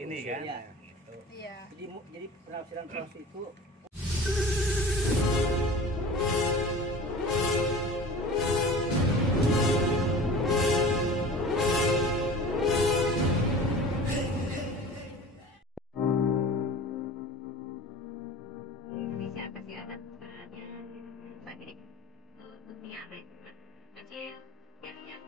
ini kan. Ya. Iya. Jadi penafsiran proses itu Indonesia kasih alat bagi dunia kecil ya.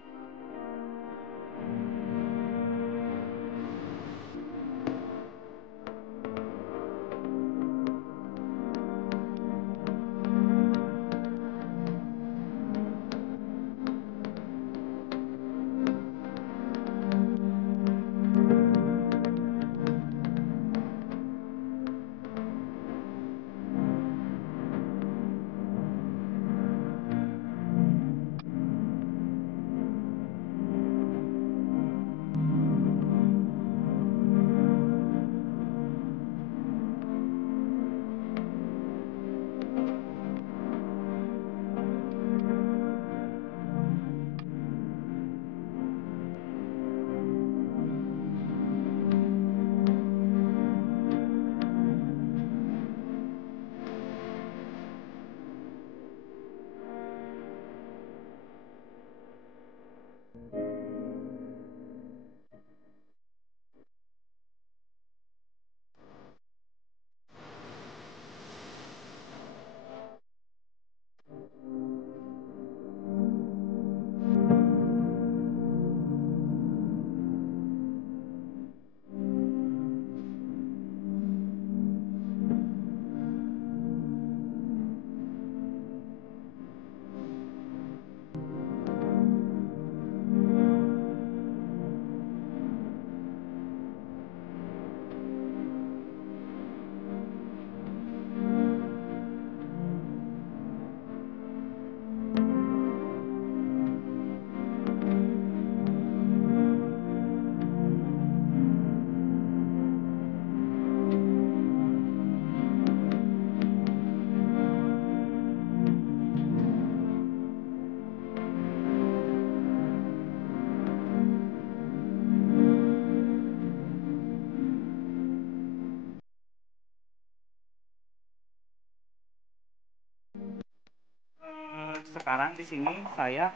Sekarang di sini saya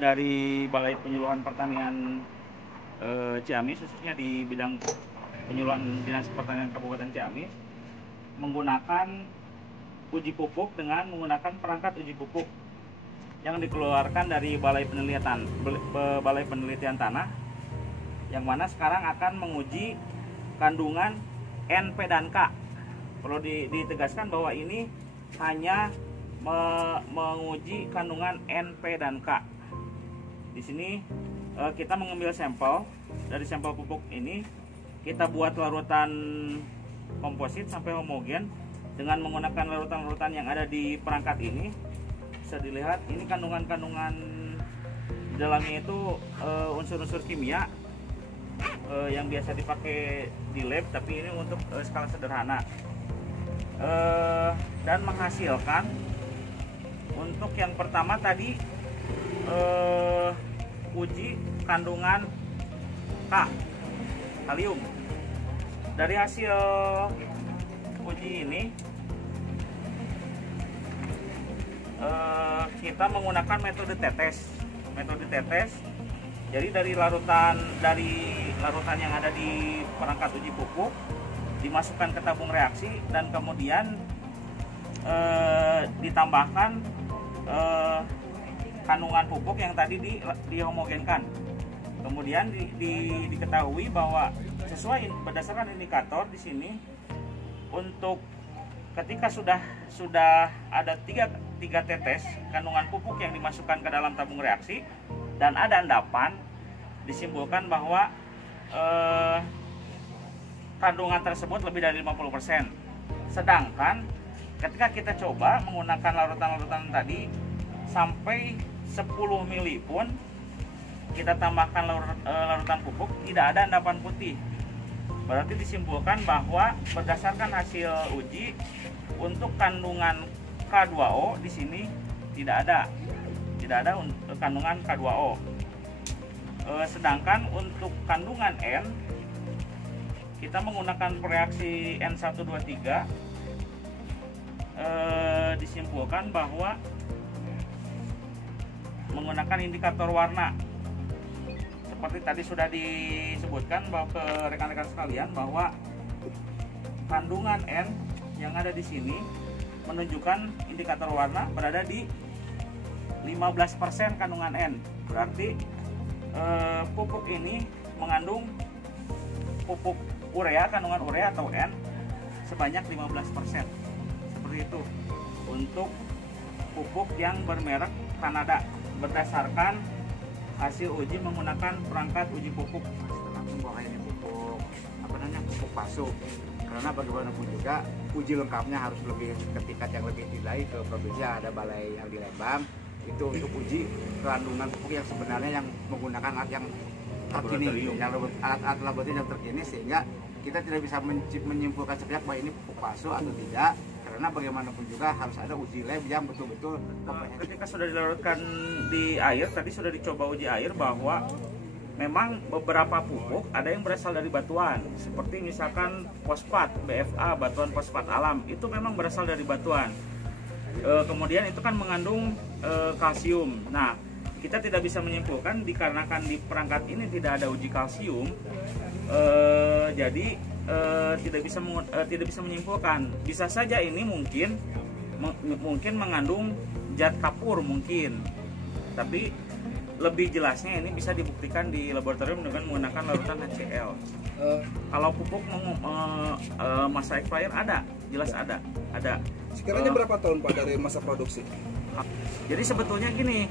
dari Balai Penyuluhan Pertanian Ciamis, khususnya di bidang penyuluhan Dinas Pertanian Kabupaten Ciamis, menggunakan uji pupuk dengan menggunakan perangkat uji pupuk yang dikeluarkan dari Balai Penelitian Tanah, yang mana sekarang akan menguji kandungan N, P, dan K. Perlu ditegaskan bahwa ini hanya menguji kandungan N, P, dan K. Di sini kita mengambil sampel. Dari sampel pupuk ini kita buat larutan komposit sampai homogen dengan menggunakan larutan-larutan yang ada di perangkat ini. Bisa dilihat ini kandungan-kandungan di dalamnya itu unsur-unsur kimia yang biasa dipakai di lab, tapi ini untuk skala sederhana, dan menghasilkan untuk yang pertama tadi uji kandungan K, kalium. Dari hasil uji ini kita menggunakan metode tetes. Jadi dari larutan yang ada di perangkat uji pupuk dimasukkan ke tabung reaksi dan kemudian ditambahkan kandungan pupuk yang tadi dihomogenkan. Kemudian diketahui bahwa sesuai berdasarkan indikator di sini, untuk ketika sudah ada tiga tetes kandungan pupuk yang dimasukkan ke dalam tabung reaksi dan ada endapan, disimpulkan bahwa kandungan tersebut lebih dari 50%. Sedangkan ketika kita coba menggunakan larutan-larutan tadi sampai 10 mili pun kita tambahkan larutan pupuk, tidak ada endapan putih. Berarti disimpulkan bahwa berdasarkan hasil uji untuk kandungan K2O di sini tidak ada kandungan K2O. Sedangkan untuk kandungan N kita menggunakan reaksi N123, disimpulkan bahwa menggunakan indikator warna seperti tadi sudah disebutkan bahwa ke rekan-rekan sekalian bahwa kandungan N yang ada di sini menunjukkan indikator warna berada di 15% kandungan N. Berarti pupuk ini mengandung pupuk urea, kandungan urea atau N sebanyak 15%. Seperti itu untuk pupuk yang bermerek Kanada berdasarkan hasil uji menggunakan perangkat uji pupuk. Langsung bahwa ini pupuk pupuk palsu, karena bagaimanapun juga uji lengkapnya harus lebih ke tingkat yang lebih tinggi ke provinsi. Ada balai yang di Lembang itu untuk uji kandungan pupuk yang sebenarnya yang menggunakan alat yang terkini, alat laboratorium yang terkini, sehingga kita tidak bisa menyimpulkan sepihak bahwa ini pupuk palsu atau tidak, karena bagaimanapun juga harus ada uji lab yang betul-betul ketika sudah dilarutkan di air. Tadi sudah dicoba uji air bahwa memang beberapa pupuk ada yang berasal dari batuan, seperti misalkan fosfat BFA, batuan fosfat alam, itu memang berasal dari batuan. Kemudian itu kan mengandung kalsium. Nah, kita tidak bisa menyimpulkan dikarenakan di perangkat ini tidak ada uji kalsium, jadi tidak bisa menyimpulkan. Bisa saja ini mungkin mengandung zat kapur mungkin, tapi lebih jelasnya ini bisa dibuktikan di laboratorium dengan menggunakan larutan HCl. Kalau pupuk masa expired ada, jelas ada. Sekiranya berapa tahun Pak dari masa produksi? Jadi sebetulnya gini,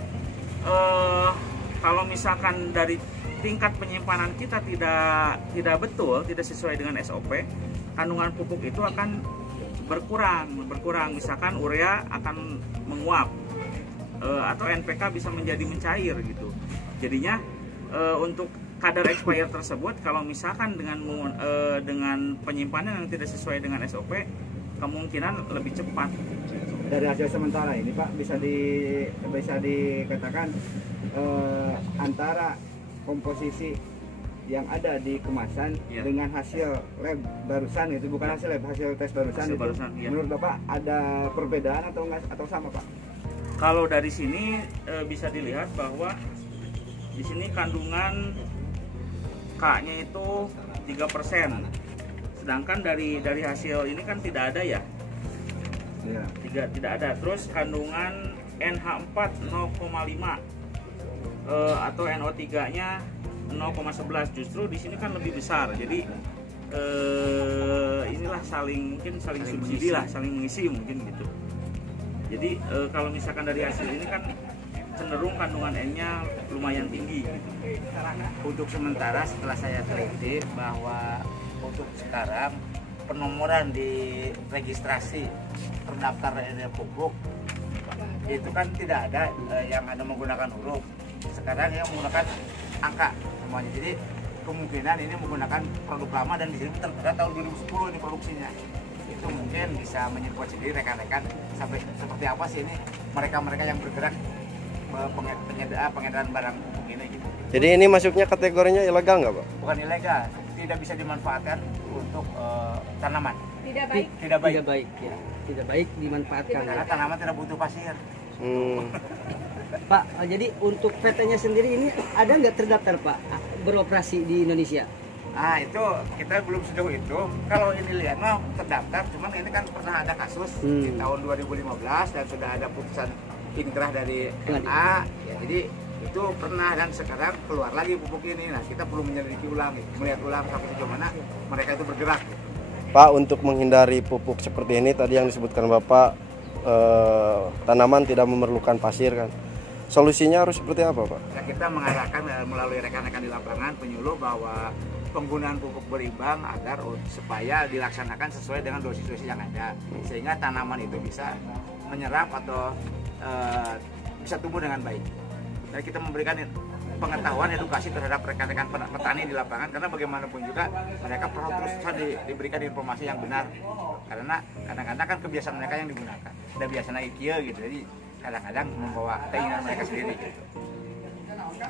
kalau misalkan dari tingkat penyimpanan kita tidak betul, tidak sesuai dengan SOP, kandungan pupuk itu akan berkurang. Misalkan urea akan menguap, atau NPK bisa menjadi mencair gitu. Jadinya untuk kadar expired tersebut, kalau misalkan dengan penyimpanan yang tidak sesuai dengan SOP, kemungkinan lebih cepat. Dari hasil sementara ini Pak bisa dikatakan antara komposisi yang ada di kemasan dengan hasil lab barusan, itu bukan hasil lab, hasil tes barusan, iya. Menurut Bapak ada perbedaan atau enggak, atau sama Pak? Kalau dari sini bisa dilihat bahwa di sini kandungan K-nya itu 3%. Sedangkan dari hasil ini kan tidak ada ya. Tidak ada. Terus kandungan NH4 0,5 atau NO3-nya 0,11. Justru di sini kan lebih besar. Jadi inilah saling subsidi lah, saling mengisi mungkin gitu. Jadi kalau misalkan dari hasil ini kan cenderung kandungan N-nya lumayan tinggi. Untuk sementara setelah saya teliti bahwa untuk sekarang penomoran di registrasi terdaftar pupuk itu kan tidak ada yang ada menggunakan huruf. Sekarang yang menggunakan angka semuanya. Jadi kemungkinan ini menggunakan produk lama dan di sini tertera tahun 2010 ini produksinya. Itu mungkin bisa menyimpulkan sendiri rekan-rekan sampai seperti apa sih ini mereka yang bergerak pengedaraan barang pupuk ini gitu. Jadi ini masuknya kategorinya ilegal nggak Pak? Bukan ilegal, tidak bisa dimanfaatkan untuk tanaman. Tidak baik ya. Tidak baik dimanfaatkan. Karena tanaman tidak butuh pasir. Pak, jadi untuk PT-nya sendiri ini ada nggak terdaftar Pak beroperasi di Indonesia? Nah itu kita belum sejauh itu. Kalau ini lihat mah terdaftar, cuman ini kan pernah ada kasus di tahun 2015 dan sudah ada putusan inkrah dari MA. Ya, jadi itu pernah dan sekarang keluar lagi pupuk ini. Nah kita perlu menyelidiki ulang, melihat ulang sampai sejauh mana mereka itu bergerak. Pak, untuk menghindari pupuk seperti ini tadi yang disebutkan Bapak, tanaman tidak memerlukan pasir kan. Solusinya harus seperti apa Pak? Ya, kita mengarahkan melalui rekan-rekan di lapangan penyuluh bahwa penggunaan pupuk berimbang agar supaya dilaksanakan sesuai dengan dosis-dosis yang ada, sehingga tanaman itu bisa menyerap atau bisa tumbuh dengan baik. Dan kita memberikan pengetahuan, edukasi terhadap rekan-rekan petani di lapangan, karena bagaimanapun juga mereka perlu terus diberikan informasi yang benar, karena kadang-kadang kan kebiasaan mereka yang digunakan, dan biasanya IKIA gitu, jadi kadang-kadang membawa keinginan mereka sendiri gitu.